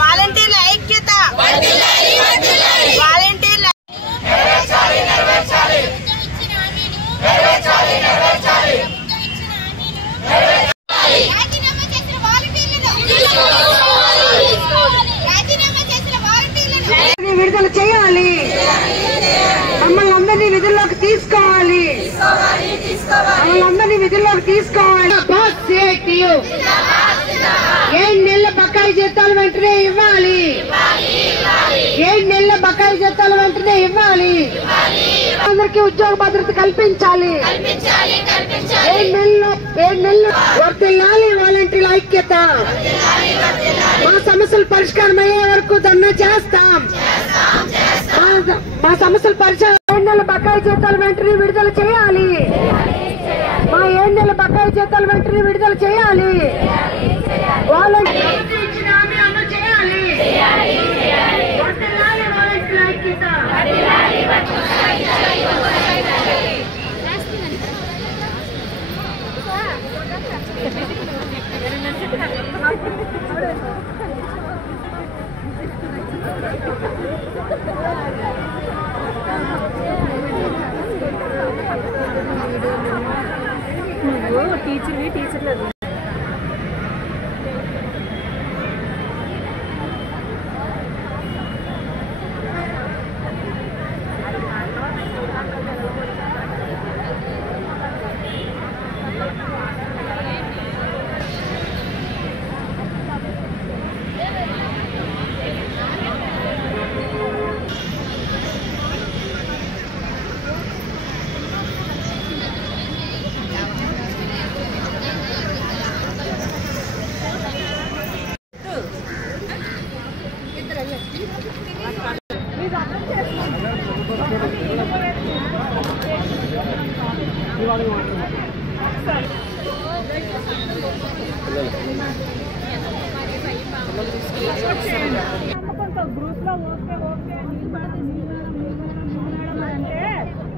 వాలంటీర్ల ఐక్యత వాలంటీర్ల విడుదల చేయాలి, మమ్మల్ని అందరినీ విధుల్లోకి తీసుకోవాలి, మమ్మల్ని అందరినీ విధుల్లోకి తీసుకోవాలి. 7 నెలల బకాయి జీతాలు వెంటనే ఇవ్వాలి, 7 నెలల బకాయి జీతాలు వెంటనే ఇవ్వాలి, అందరికీ ఉద్యోగ భద్రత కల్పించాలి. 7 నెలలు వర్తిల్లాలి వాలంటీర్ల ఐక్యత. మా సమస్యలు పరిష్కారం అయ్యే వరకు ధర్నా చేస్తాం. మా సమస్యలు పరిష్కారం 7 నెలల బకాయి జీతాలు వెంటనే విడుదల చేయాలి, మా 7 నెలల బకాయి జీతాలు వెంటనే విడుదల చేయాలి. ఇచ్చిన హామీ అమలు చేయాలి. వర్తిల్లాలి వాలంటీర్ల ఐక్యత. నువ్వు టీచర్లేదు గ్రూప్ లో ఓకే అంటే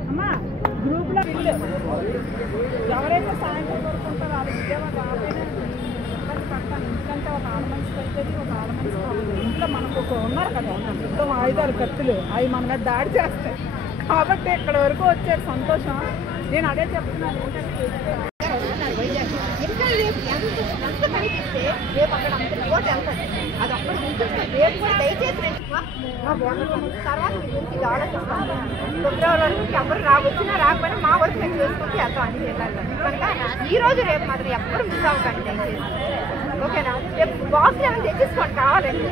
అమ్మా గ్రూప్ లో ఎవరైతే సాయంత్రం కోరుకుంటారో వాళ్ళు విజయవాడ రాబోయే ఇబ్బంది పడతాను. ఎందుకంటే ఒక ఆడమనిషి పెద్దది, ఒక ఆడమనిషి ఇంట్లో మనకు ఉన్నారు కదా, ఇంట్లో 5-6 కత్తులు అవి మన మీద దాడి చేస్తాయి. కాబట్టి ఇక్కడ వరకు వచ్చారు, సంతోషం. నేను అదే చెప్తున్నాను. ఎంత కనిపిస్తే రేపు అక్కడ అంత ఓటు వెళ్తాను, అది అప్పుడు ఉంటుంది. రేపు కూడా దయచేసి తర్వాత మీ గురించి ఆలోచిస్తాను. ఫిబ్రవరి వరకు ఎవరు వచ్చినా రాకపోయినా మా వరకు మేము చేసుకుంటే వెళ్తాం అన్ని జిల్లాల్లో. కనుక ఈ రోజు రేపు మాత్రం ఎప్పుడు మిస్ అవ్వకండి దయచేసి, ఓకేనా? రేపు బాక్స్ ఏమైనా తెచ్చేసుకోండి కావాలండి.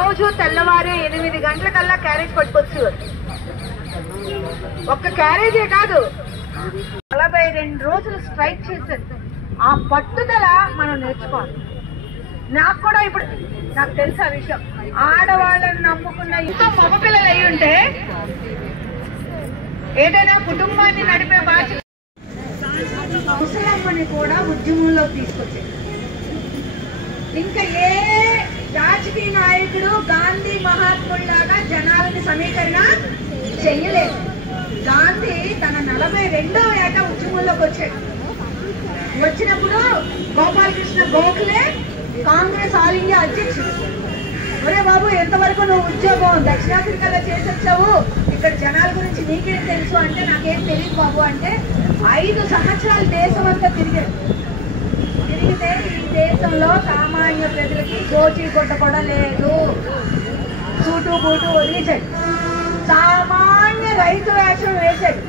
రోజు తెల్లవారే 8 గంటలకల్లా క్యారేజ్ పట్టుకొచ్చు. ఒక్క క్యారేజే కాదు, 42 రోజులు స్ట్రైక్ చేశారు. ఆ పట్టుదల మనం నేర్చుకోవాలి. నాకు కూడా ఇప్పుడు నాకు తెలుసు ఆ విషయం. ఆడవాళ్ళని నమ్ముకున్న ఇంకా మగపిల్లలు అయి ఉంటే ఏదైనా కుటుంబాన్ని నడిపే బాధ్యత ముసలమ్మని కూడా ఉద్యమంలో తీసుకొచ్చారు. ఇంకా ఏ రాజకీయ నాయకుడు గాంధీ మహాత్ముల్లాగా జనాలని సమీకరణ చెయ్యలేదు. గాంధీ తన 42వ ఏట ఉద్యమంలోకి వచ్చాడు. వచ్చినప్పుడు గోపాలకృష్ణ గోఖలే కాంగ్రెస్ ఆల్ ఇండియా అధ్యక్షుడు. ఒరే బాబు, ఎంతవరకు నువ్వు ఉద్యోగం దక్షిణాఫ్రికాలో చేసొచ్చావు, ఇక్కడ జనాల గురించి నీకేం తెలుసు అంటే నాకేం తెలియదు బాబు అంటే 5 సంవత్సరాలు దేశం అంతా తిరిగాడు. తిరిగితే ఈ దేశంలో సామాన్య ప్రజలకి గోచి గుడ్డ కూడా లేదు. సూటు బూటు వదిలేశాడు, సామాన్య రైతు వేషం వేశాడు.